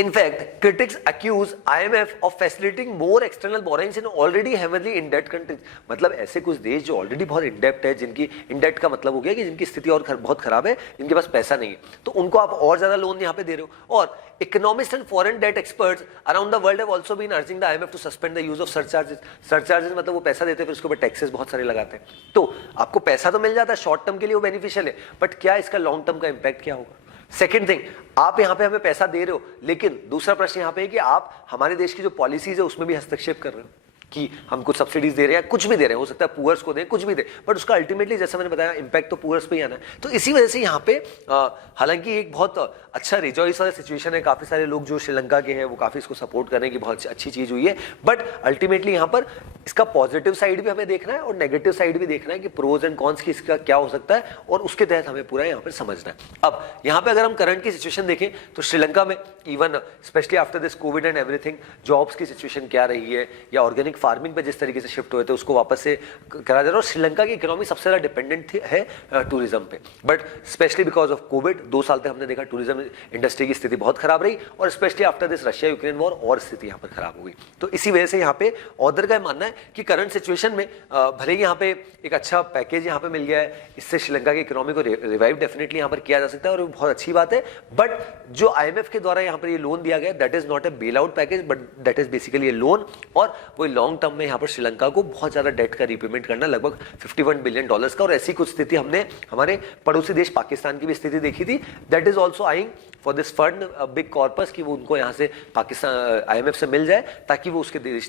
in fact, critics accuse IMF of facilitating more external borrowings in already heavily in debt countries। मतलब ऐसे कुछ देश जो ऑलरेडी बहुत इन डेप्ट है, जिनकी इन डेप्ट का मतलब हो गया कि जिनकी स्थिति और बहुत खराब है, जिनके पास पैसा नहीं है, तो उनको आप और ज्यादा लोन यहाँ पे दे रहे हो। और economist and foreign debt experts around the world have also been urging the IMF to suspend the use of surcharges. Surcharges मतलब वो पैसा देते हैं फिर उसके ऊपर टैक्सेस बहुत सारे लगाते हैं, तो आपको पैसा तो मिल जाता है शॉर्ट टर्म के लिए, वो बेनिफिशियल है, बट क्या इसका लॉन्ग टर्म का इंपैक्ट क्या होगा। सेकेंड थिंग, आप यहां पे हमें पैसा दे रहे हो, लेकिन दूसरा प्रश्न यहां पे है कि आप हमारे देश की जो पॉलिसीज है उसमें भी हस्तक्षेप कर रहे हो कि हम कुछ सब्सिडीज दे रहे हैं, कुछ भी दे रहे हैं, हो सकता है पुअर्स को दें, कुछ भी दे, बट उसका अल्टीमेटली जैसा मैंने बताया इंपैक्ट तो पुअर्स पे ही आना है। तो इसी वजह से यहाँ पे हालांकि एक बहुत अच्छा रिजॉइस वाला सिचुएशन है, काफी सारे लोग जो श्रीलंका के हैं वो काफी इसको सपोर्ट कर रहे हैं कि बहुत अच्छी चीज हुई है, बट अल्टीमेटली यहाँ पर इसका पॉजिटिव साइड भी हमें देखना है और नेगेटिव साइड भी देखना है कि प्रोज एंड कॉन्स की इसका क्या हो सकता है, और उसके तहत हमें पूरा यहाँ पर समझना है। अब यहाँ पे अगर हम करंट की सिचुएशन देखें तो श्रीलंका में even specially after this Covid and everything jobs की सिचुएशन क्या रही है, या ऑर्गेनिक फार्मिंग पे जिस तरीके से शिफ्ट हुए थे उसको वापस से करा जा रहा है। और श्रीलंका की इकोनॉमी सबसे ज्यादा डिपेंडेंट है टूरिज्म पे, but specially because of Covid 2 साल तक हमने देखा टूरिज्म इंडस्ट्री की स्थिति बहुत खराब रही, और specially after this Russia Ukraine war और स्थिति यहाँ पर खराब हो गई। तो इसी वजह से यहाँ पे ऑर्डर का मानना है कि करंट सिचुएशन में भले ही यहाँ पे एक अच्छा पैकेज यहाँ पे मिल गया है, इससे श्रीलंका की इकोनॉमी को रिवाइव डेफिनेटली यहाँ पर किया जा सकता है, और बहुत अच्छी बात है। बट जो IMF के द्वारा यहाँ पर ये लोन दिया गया that is not a bail out package, but that is basically A loan, और वो लॉन्ग टर्म में यहाँ पर श्रीलंका को बहुत ज्यादा डेट का रीपेमेंट करना, लगभग $51 बिलियन का। और ऐसी कुछ स्थिति हमने हमारे पड़ोसी देश पाकिस्तान की भी स्थिति देखी थी, that is also eyeing for this fund big corpus कि वो उनको यहाँ से पाकिस्तान IMF से मिल जाए ताकि वो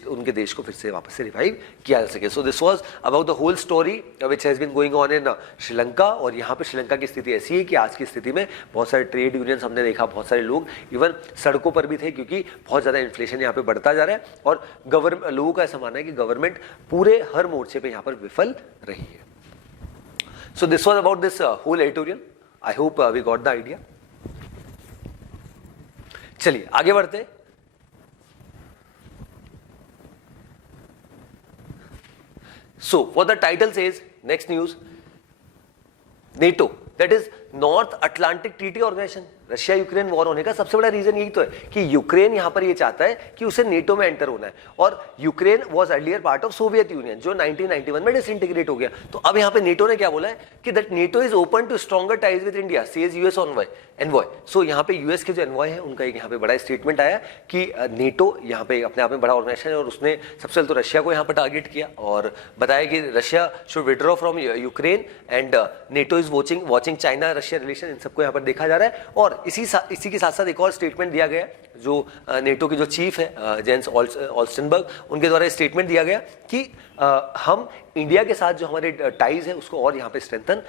उनके देश को फिर से वापस से रिवाइव किया जा सके। So this was about the whole story which has been going on in Sri Lanka. और यहाँ पे श्रीलंका की स्थिति ऐसी है कि आज की स्थिति में बहुत सारे ट्रेड यूनियंस हमने देखा, बहुत सारे लोग इवन सड़कों पर भी थे, क्योंकि बहुत ज्यादा इन्फ्लेशन यहाँ पे बढ़ता जा रहा है, और लोगों का ऐसा मानना है कि गवर्नमेंट पूरे हर मोर्चे पे यहाँ पर विफल रही है। So this was about this whole editorial. I hope we got the idea. चलिए आगे बढ़ते। So what the title says, next news, NATO, that is North Atlantic Treaty Organization. Russia Ukraine war होने का सबसे बड़ा रीजन यही तो है कि यूक्रेन यहां पर ये चाहता है कि उसे नेटो में एंटर होना है, और Ukraine was earlier part of Soviet union जो 1991 में डिसइंटीग्रेट हो गया। तो अब यहां पे नेटो ने क्या बोला है कि that NATO is open to stronger ties with India, says US envoy. So यहां पे यूएस के जो एनवॉय है उनका एक यहां पे बड़ा स्टेटमेंट आया कि नेटो यहां पे अपने आप में बड़ा ऑर्गेनाइजेशन है, और उसने सबसे पहले तो रशिया को यहां पर टारगेट किया और बताया कि Russia should withdraw from Ukraine and NATO is watching China Russia relation, इन सबको यहां पर देखा जा रहा है। और इसी के साथ साथ एक और स्टेटमेंट दिया गया जो नेटो के जो चीफ है जेंस ऑल्स्टनबर्ग, उनके द्वारा स्टेटमेंट दिया गया कि हम इंडिया के साथ जो हमारे टाइज है उसको और यहाँ पे स्ट्रेंथन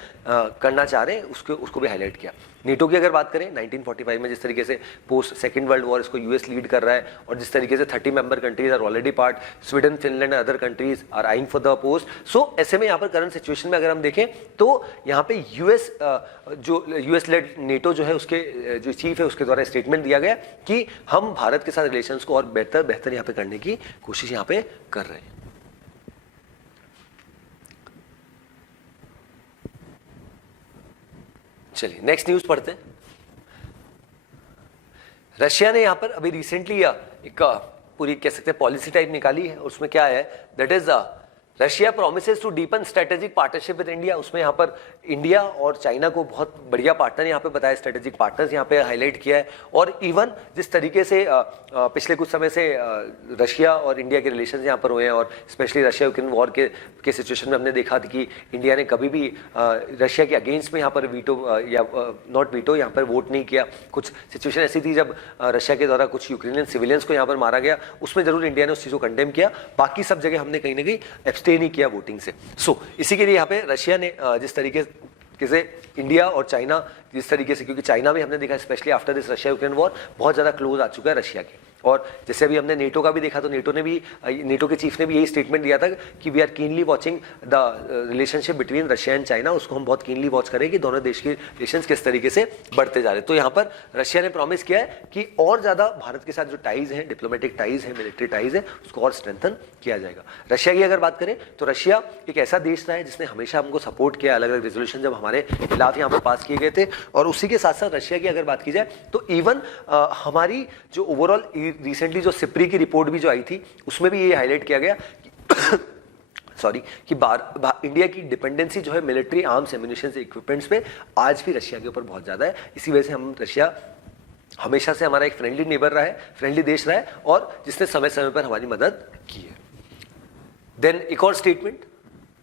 करना चाह रहे हैं, उसको भी हाईलाइट किया। नेटो की अगर बात करें 1945 में जिस तरीके से पोस्ट सेकंड वर्ल्ड वॉर इसको यूएस लीड कर रहा है, और जिस तरीके से 30 member countries are already part, Sweden Finland and other countries are eyeing for the post. So ऐसे में यहाँ पर करंट सिचुएशन में अगर हम देखें तो यहाँ पे यूएस लेड नेटो जो है उसके जो चीफ है उसके द्वारा स्टेटमेंट दिया गया कि हम भारत के साथ रिलेशंस को और बेहतर यहाँ पे करने की कोशिश यहाँ पे कर रहे हैं। चलिए नेक्स्ट न्यूज पढ़ते हैं। रशिया ने यहां पर अभी रिसेंटली एक पूरी कह सकते हैं पॉलिसी टाइप निकाली है, उसमें क्या है that is Russia promises to deepen strategic partnership with India, उसमें यहाँ पर इंडिया और चाइना को बहुत बढ़िया पार्टनर यहाँ पे बताया, स्ट्रेटेजिक पार्टनर्स यहाँ पे हाईलाइट किया है। और इवन जिस तरीके से पिछले कुछ समय से रशिया और इंडिया के रिलेशंस यहाँ पर हुए हैं, और स्पेशली रशिया यूक्रेन वॉर के सिचुएशन में हमने देखा था कि इंडिया ने कभी भी रशिया के अगेंस्ट में यहाँ पर वीटो या नॉट वीटो यहाँ पर वोट नहीं किया। कुछ सिचुएशन ऐसी थी जब रशिया के द्वारा कुछ यूक्रेनियन सिविलियंस को यहाँ पर मारा गया, उसमें जरूर इंडिया ने उस चीज़ को कंडेम किया, बाकी सब जगह हमने कहीं ना कहीं एब्सटेन ही किया वोटिंग से। सो इसी के लिए यहाँ पे रशिया ने जिस तरीके से इंडिया और चाइना जिस तरीके से, क्योंकि चाइना में हमने देखा specially after this Russia Ukraine war बहुत ज़्यादा क्लोज आ चुका है रशिया के। और जैसे अभी हमने नेटो का भी देखा तो नेटो के चीफ ने भी यही स्टेटमेंट दिया था कि we are keenly watching the relationship between Russia and China, उसको हम बहुत कीनली वॉच करें कि दोनों देश के रिलेशंस किस तरीके से बढ़ते जा रहे हैं। तो यहाँ पर रशिया ने प्रॉमिस किया है कि और ज़्यादा भारत के साथ जो टाइज हैं, डिप्लोमेटिक टाइज हैं, मिलिट्री टाइज है, उसको और स्ट्रेंथन किया जाएगा। रशिया की अगर बात करें तो रशिया एक ऐसा देश रहा है जिसने हमेशा हमको सपोर्ट किया, अलग अलग रेजोल्यूशन जब हमारे खिलाफ यहाँ पर पास किए गए थे। और उसी के साथ साथ रशिया की अगर बात की जाए तो इवन हमारी जो ओवरऑल रिसेंटली जो सिप्री की रिपोर्ट भी जो आई थी उसमें भी ये हाईलाइट किया गया कि कि इंडिया की डिपेंडेंसी जो है मिलिट्री आर्म्स एम्यूनिशन इक्विपमेंट्स पे आज भी रशिया के ऊपर बहुत ज़्यादा है। इसी वजह से हम रशिया हमेशा से हमारा एक फ्रेंडली नेबर रहा है, फ्रेंडली देश रहा है और जिसने समय समय पर हमारी मदद की है। देन एक और स्टेटमेंट,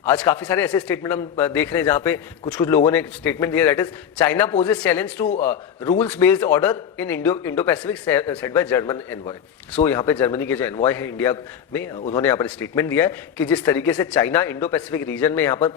आज काफी सारे ऐसे स्टेटमेंट हम देख रहे हैं जहां पे कुछ लोगों ने स्टेटमेंट दिया, that is China poses challenge to rules based order in Indo Pacific set by German envoy. So यहाँ पे जर्मनी के जो एनवॉय है इंडिया में, उन्होंने यहाँ पर स्टेटमेंट दिया है कि जिस तरीके से चाइना इंडो पैसिफिक रीजन में यहाँ पर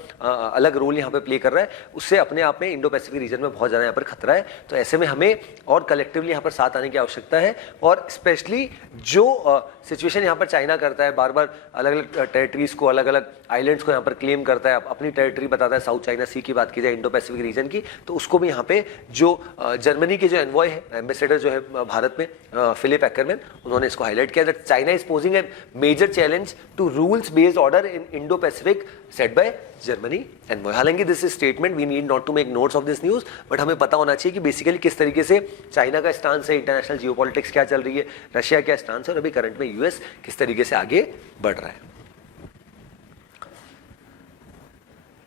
अलग रोल यहाँ पे प्ले कर रहा है, उससे अपने आप में इंडो पैसिफिक रीजन में बहुत ज़्यादा यहाँ पर खतरा है। तो ऐसे में हमें और कलेक्टिवली यहाँ पर साथ आने की आवश्यकता है। और स्पेशली जो सिचुएशन यहाँ पर चाइना करता है, बार बार अलग अलग टेरिटरीज को, अलग अलग आइलैंड्स को यहाँ पर क्लेम करता है, अपनी टेरिटरी बताता है, साउथ चाइना सी की बात की जाए, इंडो पैसिफिक रीजन की, तो उसको भी यहाँ पे जो जर्मनी के जो एनवॉय है, एम्बेसडर जो है भारत में, फिलिप एक्करमैन, उन्होंने इसको हाईलाइट किया that China is posing a major challenge to rules based order in Indo Pacific set by Germany envoy. हालांकि this is statement, we need not to make notes of this news, but हमें पता होना चाहिए कि बेसिकली किस तरीके से चाइना का स्टांस है, इंटरनेशनल जियोपॉलिटिक्स क्या चल रही है, रशिया क्या स्टांस है, और अभी करंट में यूएस किस तरीके से आगे बढ़ रहा है।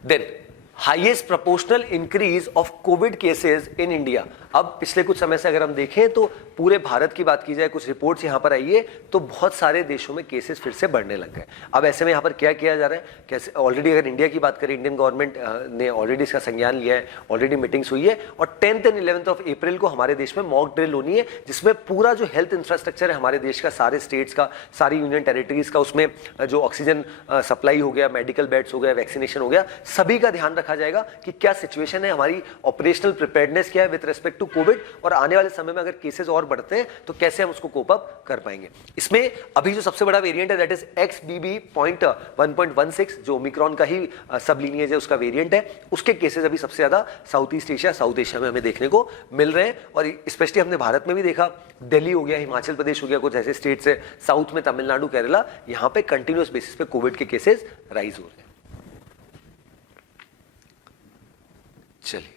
Then, highest proportional increase of Covid cases in India. अब पिछले कुछ समय से अगर हम देखें तो पूरे भारत की बात की जाए, कुछ रिपोर्ट्स यहाँ पर आई है तो बहुत सारे देशों में केसेस फिर से बढ़ने लग गए। अब ऐसे में यहाँ पर क्या किया जा रहा है, कैसे ऑलरेडी अगर इंडिया की बात करें, इंडियन गवर्नमेंट ने ऑलरेडी इसका संज्ञान लिया है, ऑलरेडी मीटिंग्स हुई है और 10th and 11th of April को हमारे देश में मॉक ड्रिल होनी है, जिसमें पूरा जो हेल्थ इंफ्रास्ट्रक्चर है हमारे देश का, सारे स्टेट्स का, सारी यूनियन टेरिटरीज का, उसमें जो ऑक्सीजन सप्लाई हो गया, मेडिकल बेड्स हो गया, वैक्सीनेशन हो गया, सभी का ध्यान रखा जाएगा कि क्या सिचुएशन है, हमारी ऑपरेशनल प्रिपेयर्डनेस क्या है विद रिस्पेक्ट टू कोविड, और आने वाले समय में अगर केसेस और बढ़ते हैं तो कैसे हम उसको कोप अप कर पाएंगे। इसमें अभी जो सबसे बड़ा वेरिएंट है दैट इज XBB.1.16 जो ओमिक्रॉन का ही सब लीनिएज है, उसका वेरिएंट है, उसके केसेस अभी सबसे ज्यादा south east Asia, south Asia में हमें देखने को मिल रहे हैं। और स्पेशली हमने भारत में भी देखा, दिल्ली हो गया, हिमाचल प्रदेश हो गया, कुछ ऐसे स्टेट्स है साउथ में, तमिलनाडु, केरला, यहां पे कंटिन्यूअस बेसिस पे कोविड के केसेस राइज हो रहे हैं। चलिए,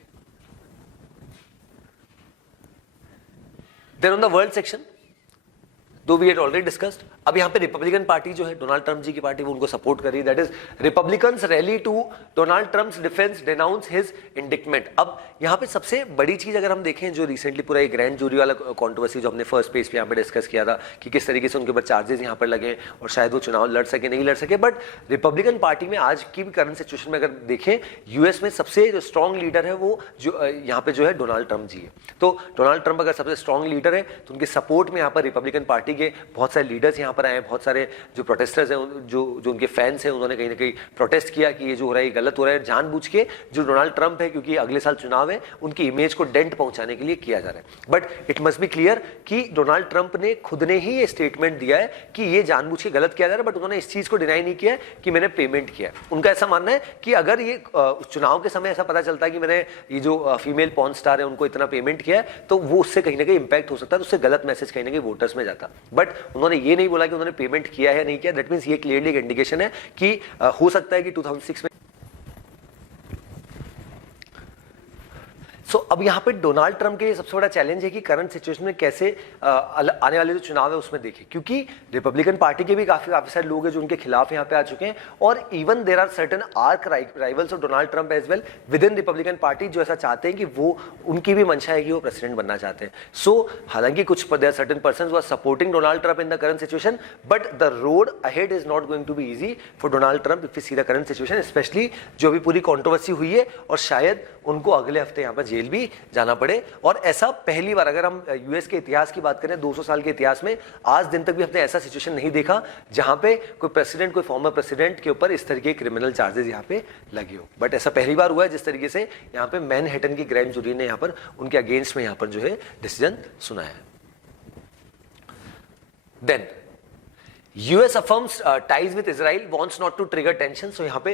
then on the world section, though we had already discussed, अब यहां पे रिपब्लिकन पार्टी जो है, डोनाल्ड ट्रंप जी की पार्टी, वो उनको सपोर्ट कर रही है, that is Republicans rally to Donald Trump's defence, denounce his indictment. अब यहां पे सबसे बड़ी चीज अगर हम देखें, जो रिसेंटली पूरा एक ग्रैंड जूरी वाला कंट्रोवर्सी जो हमने फर्स्ट पेज पे यहाँ पे डिस्कस किया था कि किस तरीके से उनके ऊपर चार्जेस यहाँ पर लगे और शायद वो चुनाव लड़ सके, नहीं लड़ सके, बट रिपब्लिकन पार्टी में आज की भी करंट सिचुएशन में अगर देखें, यूएस में सबसे जो स्ट्रॉन्ग लीडर है वो जो यहाँ पे जो है डोनाल्ड ट्रंप जी है। तो डोनाल्ड ट्रंप अगर सबसे स्ट्रॉन्ग लीडर है तो उनके सपोर्ट में यहाँ पर रिपब्लिकन पार्टी के बहुत सारे लीडर्स यहाँ पर आए हैं, बहुत सारे जो प्रोटेस्टर्स हैं, जो उनके फैंस हैं, उन्होंने कहीं ना कहीं प्रोटेस्ट किया कि ये जो हो रहा है ये गलत हो रहा है, जानबूझ के जो डोनाल्ड ट्रंप है, क्योंकि अगले साल चुनाव है, उनकी इमेज को डेंट पहुंचाने के लिए किया जा रहा है। But it must be clear कि डोनाल्ड ट्रंप ने खुद ने ही ये स्टेटमेंट दिया है कि ये जानबूझ के गलत किया जा रहा है, बट उन्होंने इस चीज को डिनाई नहीं किया कि मैंने पेमेंट किया है। उनका ऐसा मानना है कि अगर ये चुनाव के समय ऐसा पता चलता है कि मैंने ये जो फीमेल पॉर्न स्टार है उनको इतना पेमेंट किया है, तो वो उससे कहीं ना कहीं इंपैक्ट हो सकता है, तो उससे गलत मैसेज कहीं ना कहीं वोटर्स में जाता। बट उन्होंने ये नहीं बोला कि उन्होंने पेमेंट किया है नहीं किया, दैट मींस ये क्लियरली एक इंडिकेशन है कि हो सकता है कि 2006 में सो अब यहाँ पे डोनाल्ड ट्रंप के लिए सबसे बड़ा चैलेंज है कि करंट सिचुएशन में कैसे आने वाले जो चुनाव है उसमें देखें, क्योंकि रिपब्लिकन पार्टी के भी काफी सारे लोग हैं जो उनके खिलाफ यहाँ पे आ चुके हैं, और even there are certain arch rivals of Donald Trump as well within Republican party जो ऐसा चाहते हैं कि वो उनकी भी मंशा है कि वो प्रेसिडेंट बनना चाहते हैं. सो हालांकि कुछ there are certain persons who are supporting Donald Trump in the current situation, but the road ahead is not going to be easy for Donald Trump if you see the current situation, specially जो भी पूरी कंट्रोवर्सी हुई है, और शायद उनको अगले हफ्ते यहाँ पर जेल भी जाना पड़े. और ऐसा पहली बार, अगर हम यूएस के इतिहास की बात करें 200 साल के इतिहास में, आज दिन तक भी हमने ऐसा सिचुएशन नहीं देखा जहां पे कोई प्रेसिडेंट, कोई फॉर्मर प्रेसिडेंट के ऊपर इस तरीके के क्रिमिनल चार्जेस यहाँ पे लगे हो. बट ऐसा पहली बार हुआ है जिस तरीके से यहाँ पे मैनहट्टन की ग्रैंड जूरी ने यहाँ पर उनके अगेंस्ट में यहाँ पर जो है डिसीजन सुनाया है. Then US affirms ties with Israel, wants not to trigger tension. So यहाँ पे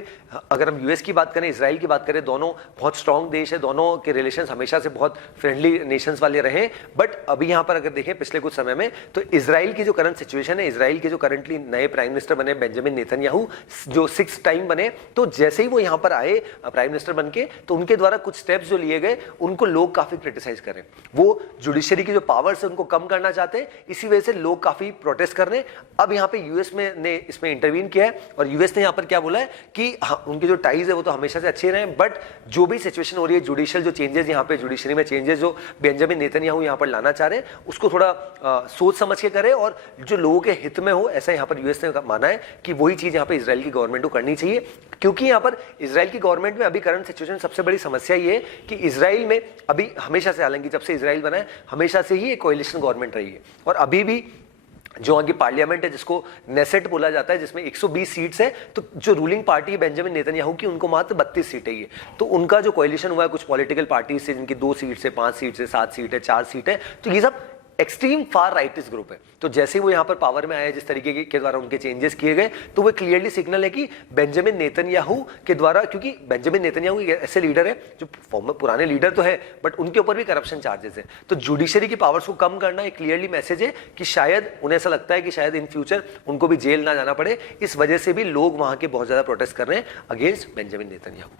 अगर हम US की बात करें, इसराइल की बात करें, दोनों बहुत स्ट्रॉन्ग देश है, दोनों के रिलेशंस हमेशा से बहुत फ्रेंडली नेशंस वाले रहे. बट अभी यहाँ पर अगर देखें पिछले कुछ समय में, तो इसराइल की जो करंट सिचुएशन है, इसराइल के जो करंटली नए प्राइम मिनिस्टर बने बेंजामिन नेतन्याहू, जो 6 टाइम बने, तो जैसे ही वो यहाँ पर आए प्राइम मिनिस्टर बन के, तो उनके द्वारा कुछ स्टेप्स जो लिए गए उनको लोग काफी क्रिटिसाइज करें. वो जुडिशरी की जो पावर्स है उनको कम करना चाहते हैं, इसी वजह से लोग काफी प्रोटेस्ट कर रहे हैं. अब यहाँ पे यूएस ने इसमें इंटरवीन किया है, और यूएस ने यहाँ पर क्या बोला है कि हाँ, उनके जो टाइज है वो तो हमेशा से अच्छे रहे, बट जो भी सिचुएशन हो रही है, जुडिशियल जो चेंजेस यहाँ पे जुडिशरी में चेंजेस जो बेंजामिन नेतन्याहू यहाँ पर लाना चाह रहे हैं, उसको थोड़ा सोच समझ के करे और जो लोगों के हित में हो, ऐसा यहाँ पर यूएस ने माना है कि वही चीज यहाँ पे इजराइल की गवर्नमेंट को करनी चाहिए. क्योंकि यहाँ पर इजराइल की गवर्नमेंट में अभी करंट सिचुएशन सबसे बड़ी समस्या ये है कि इजराइल में अभी हमेशा से, हालांकि जब से इजराइल बना है हमेशा से ही एक कोएलिशन गवर्नमेंट रही है, और अभी भी जो वहां की पार्लियामेंट है जिसको नेसेट बोला जाता है, जिसमें 120 सीट्स है, तो जो रूलिंग पार्टी है बेंजामिन नेतन्याहू की, उनको मात्र 32 सीटें ही है. तो उनका जो कोएलिशन हुआ है कुछ पॉलिटिकल पार्टी से, जिनकी 2 सीट से 5 सीट से 7 सीट है, 4 सीट है, तो ये सब एक्सट्रीम फार राइटिस्ट ग्रुप है. तो जैसे ही वो यहाँ पर पावर में आए, जिस तरीके के द्वारा उनके चेंजेस किए गए, तो वो क्लियरली सिग्नल है कि बेंजामिन नेतन्याहू के द्वारा, क्योंकि बेंजामिन नेतन्याहू ऐसे लीडर है जो फॉर्मर पुराने लीडर तो है, बट उनके ऊपर भी करप्शन चार्जेस है. तो जुडिशरी की पावर्स को कम करना एक क्लियरली मैसेज है कि शायद उन्हें ऐसा लगता है कि शायद इन फ्यूचर उनको भी जेल ना जाना पड़े. इस वजह से भी लोग वहां के बहुत ज्यादा प्रोटेस्ट कर रहे हैं against Benjamin Netanyahu.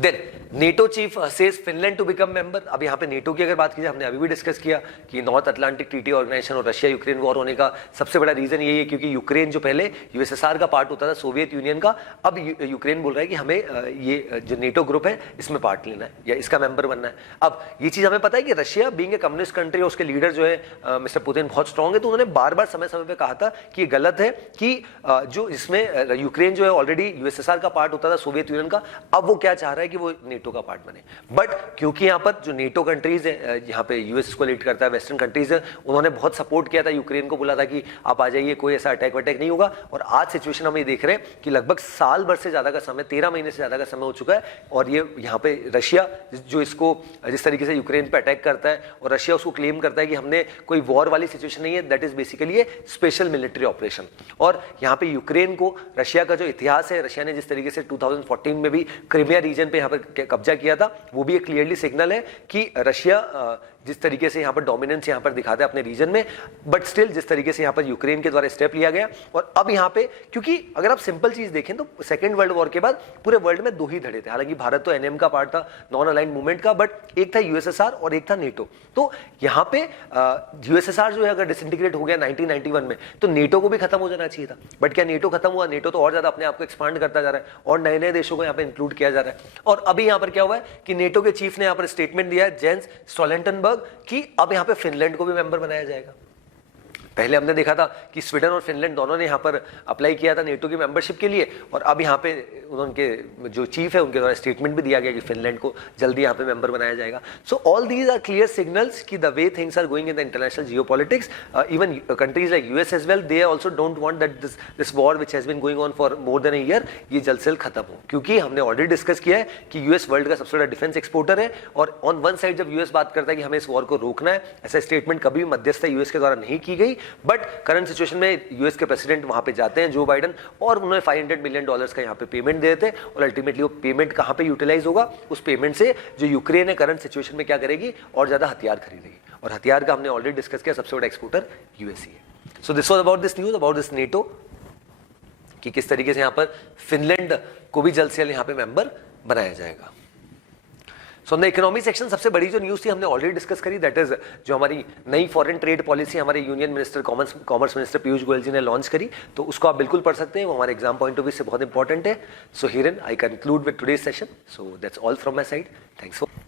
Then NATO chief says Finland to become member. अब यहाँ पे नेटो की अगर बात की जाए, हमने अभी भी डिस्कस किया कि नॉर्थ अटलांटिक ट्रीटी ऑर्गेनाइजेशन और रशिया यूक्रेन वॉर होने का सबसे बड़ा रीजन यही है क्योंकि यूक्रेन जो पहले यूएसएसआर का पार्ट होता था, सोवियत यूनियन का, अब यूक्रेन बोल रहा है कि हमें ये जो नेटो ग्रुप है इसमें पार्ट लेना है या इसका मेंबर बनना है. अब ये चीज हमें पता है कि Russia being a communist country, उसके लीडर जो है मिस्टर पुतिन बहुत स्ट्रॉन्ग है, तो उन्होंने बार बार समय समय पर कहा था कि ये गलत है कि जो इसमें यूक्रेन जो है ऑलरेडी यूएसएसआर का पार्ट होता था, सोवियत यूनियन का, अब वो क्या चाह रहा है कि वो नेटो का पार्ट बने. बट क्योंकि यहाँ पर जो नेटो कंट्रीज है, यहाँ पे यूएस को लीड करता है, वेस्टर्न कंट्रीज है, उन्होंने बहुत सपोर्ट किया था यूक्रेन को, बोला था कि आप आ जाइए, कोई ऐसा अटैक वटैक नहीं होगा. और आज सिचुएशन हम ये देख रहे हैं कि लगभग साल भर से ज्यादा का समय, 13 महीने से ज्यादा का समय हो चुका है, और ये यहाँ पे रशिया जो इसको जिस तरीके से यूक्रेन पे अटैक करता है, और रशिया उसको क्लेम करता है कि हमने कोई वॉर वाली सिचुएशन नहीं है, that is basically A special military operation. और यहाँ पे यूक्रेन को, रशिया का जो इतिहास है, रशिया ने जिस तरीके से 2014 में भी क्रीमिया रीजन पे यहाँ पर कब्जा किया था, वो भी एक क्लियरली सिग्नल है कि रशिया जिस तरीके से यहाँ पर डोमिनेंस यहाँ पर दिखाता है अपने रीजन में, बट स्टिल जिस तरीके से यहाँ पर यूक्रेन के द्वारा स्टेप लिया गया. और अब यहाँ पे, क्योंकि अगर आप सिंपल चीज देखें तो सेकेंड वर्ल्ड वॉर के बाद पूरे वर्ल्ड में 2 ही धड़े थे. हालांकि भारत तो एनएम का पार्ट था, नॉन अलाइंड मूवमेंट का, बट एक था यूएसएसआर और एक था नेटो. तो यहाँ पे यूएसएसआर जो है अगर डिसइंटीग्रेट हो गया 1991 में, तो नेटो को भी खत्म हो जाना चाहिए था. बट क्या नेटो खत्म हुआ? नेटो तो और ज्यादा अपने आप को एक्सपांड करता जा रहा है और नए नए देशों को यहाँ पे इंक्लूड किया जा रहा है. और अभी यहाँ पर क्या हुआ है कि नेटो के चीफ ने यहाँ पर स्टेटमेंट दिया है, जेंस स्टोल्टनबर्ग, कि अब यहाँ पे फिनलैंड को भी मेंबर बनाया जाएगा. पहले हमने देखा था कि स्वीडन और फिनलैंड दोनों ने यहाँ पर अप्लाई किया था नेटो की मेंबरशिप के लिए, और अब यहाँ पे उनके जो चीफ है उनके द्वारा स्टेटमेंट भी दिया गया कि फिनलैंड को जल्दी यहाँ पे मेंबर बनाया जाएगा. So all these are clear signals कि the way things are going in the international geopolitics. Even countries like US as well, they also don't want that this war which has been going on for more than a year, ये जल्द से जल्द खत्म हो. क्योंकि हमने ऑलरेडी डिस्कस किया है कि यूएस वर्ल्ड का सबसे बड़ा डिफेंस एक्सपोर्टर है, और ऑन वन साइड जब यूएस बात करता है कि हमें इस वॉर को रोकना है, ऐसा स्टेटमेंट कभी भी मध्यस्थता यूएस के द्वारा नहीं की गई. बट करंट सिचुएशन में यूएस के प्रेसिडेंट वहां पे जाते हैं, जो बाइडन, और उन्होंने $500 मिलियन का यहाँ पे पेमेंट देते हैं, और अल्टीमेटली वो पेमेंट कहां पे यूटिलाइज होगा? उस पेमेंट से जो यूक्रेन है करंट सिचुएशन में क्या करेगी? और ज्यादा हथियार खरीदेगी, और हथियार का हमने ऑलरेडी डिस्कस किया, सबसे बड़ा एक्सपोर्टर यूएस ही है. So this was about this news about this NATO, कि किस तरीके से यहाँ पर फिनलैंड को भी जल्द से जल्द यहाँ पे मेंबर बनाया जाएगा. सो द इकोनॉमी सेक्शन सबसे बड़ी जो न्यूज़ थी हमने ऑलरेडी डिस्कस करी, दैट इज जो हमारी नई फॉरेन ट्रेड पॉलिसी हमारे union minister commerce minister Piyush Goyal ji ने लॉन्च करी, तो उसको आप बिल्कुल पढ़ सकते हैं, वो हमारे एग्जाम पॉइंट ऑफ व्यू से बहुत इंपॉर्टेंट है. So herein I conclude with today's session. So that's all from my side. Thanks for